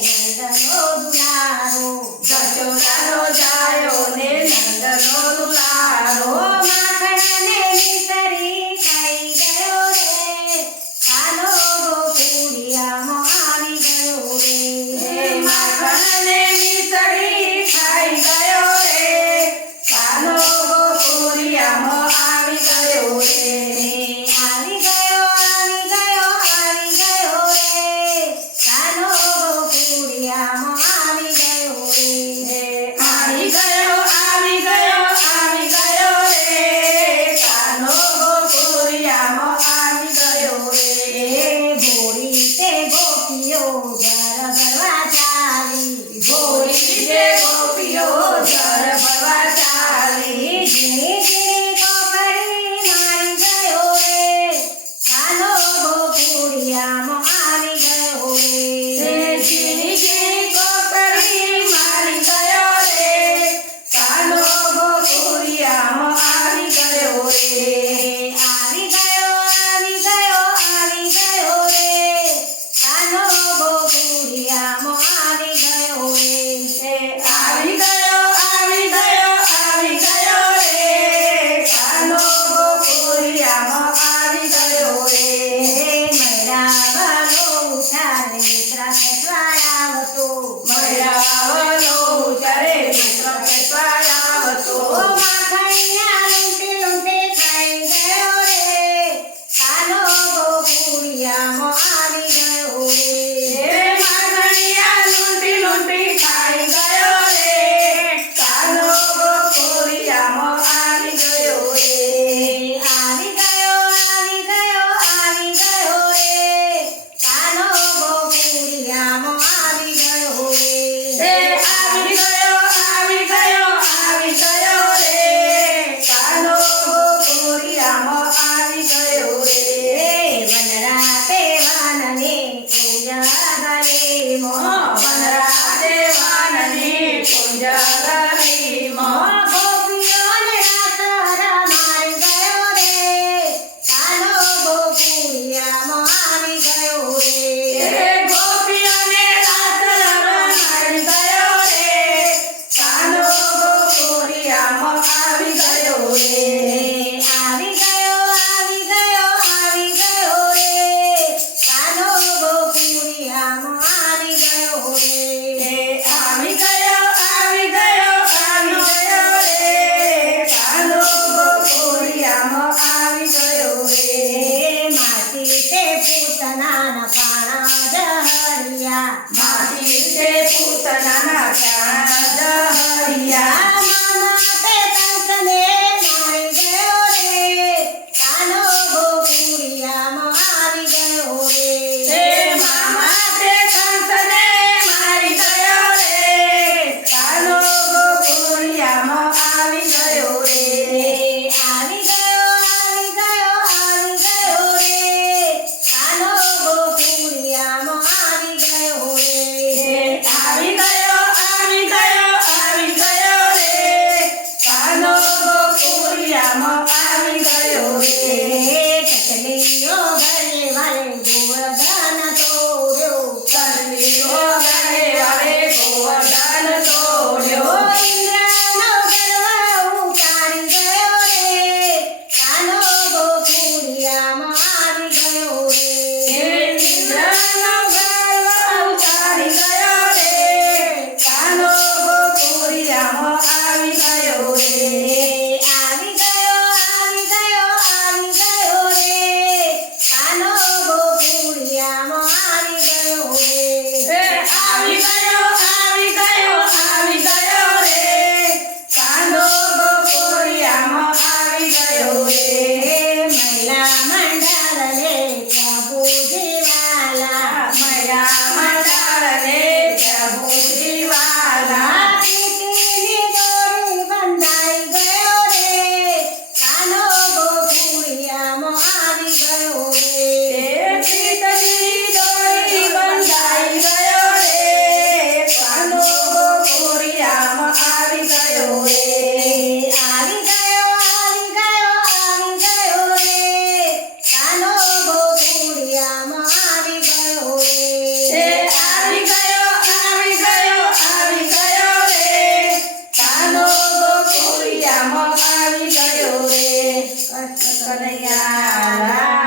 નંદનો દુલારો જશોદાનો જાયો ને નંદનો દુલારો માખણને મિસરી ખાઈ ગયો રે કાનો ગોકુળિયામાં આવી ગયો હે રે માખણને મિસરી ખાઈ ગયો રે કાનો ગોકુળિયામાં આવી ગયો રે આવી ગયો રે કાનો ગોકુળિયામાં આવી ગયો રે આવી ગયો રે કાનો ગોકુળિયામાં આવી ગયો રે ભોળી તે ગોપીઓ ઘર ભરવા ચાલી ભોળી તે ગોપીઓ ઘર ભરવા ચાલી ઝીણી ઝીણી કોકરી મારી ગયો રે કાનો ગોકુળિયામાં આવી ગયો રે ઝીણી ઝીણી કોકરી મારી ગયો રે કાનો ગોકુળિયામાં આવી ગયો રે આવી ગયો રે કાનો ગોકુળિયામાં આવી ગયો રે આવી ગયો રે કાનો ગોકુળિયામાં આવી ગયો રે મૈરાવલો ઉઠારે મિત્ર ખેતવા આવતો મયાવલો ત્યારે મિત્ર ખેતવા આવતો ઓ માખણિયા લૂંટે લૂંટે ખાઈ ગયો રે કાનો ગોકુળિયામાં આવી ગયો રે હે માખણિયા લૂંટી લૂંટી ખાઈ ગયો રે કાનો ગોકુળિયામાં આવી ગયો રે આવી ગયો રે કાનો ગોકુળિયામાં આવી ગયો હે રે આવી ગયો રે કાનો ગોકુળિયામાં આવી ગયો રે વનરાતે વનને પૂજા ગલે વનરા દેવાનની પૂજા ગલીમાં ગોપીઓને રાસર મારી ગયો રે કાનો ગોકુળિયામાં આવી ગયો રે હે ગોપીઓને રાસર મારી ગયો રે કાનો ગોકુળિયામાં આવી ગયો રે આવી ગયો રે કાનો ગોકુળિયામાં આવી ગયો રે આવી ગયો રે કાનો ગોકુળિયામાં આવી ગયો રે માટી તે પૂતનાના પાણા જહરિયા માટી તે પૂતનાના પ્રાણ દહરિયા મામા તે કંસને મારી ગયો રે કાનો ગોકુળિયામાં આવી ગયો હે રે મામા તે કંસને મારી ગયો રે કાનો ગોકુળિયામાં આવી ગયો રે આવી ગયો રે કાનો ગોકુળિયામાં આવી ગયો રે આવી ગયો રે કાનો ગોકુળિયામાં આવી ગયો રે ચકલીઓ ઘરે વાળે ગોવર્ધન તોડ્યો કનલીઓ ગળે વાળે ગોવર્ધન તોડ્યો ઇન્દ્રનો ગર્વ ઉતારી ગયો રે કાનો ગોકુળિયામાં આવી ગયો હે રે ઇન્દ્રનો ગર્વ ઉતારી ગયો રે કાનો ગોકુળિયામાં આવી ગયો રે આવી ગયો રે કાનો ગોકુળિયામાં આવી ગયો હે રે આવી ગયો રે કાનો ગોકુળિયામાં આવી ગયો રે મહિલા મંડળને પ્રભુજી વાલા મયા મંડળને પ્રભુજી વાલા પ્રીતિની દોરી બંધાઈ ગયો રે કાનો ગોકુળિયામાં આવી ગયો રે હે પ્રીતની દોરી બંધાઈ ગયો રે કનૈયા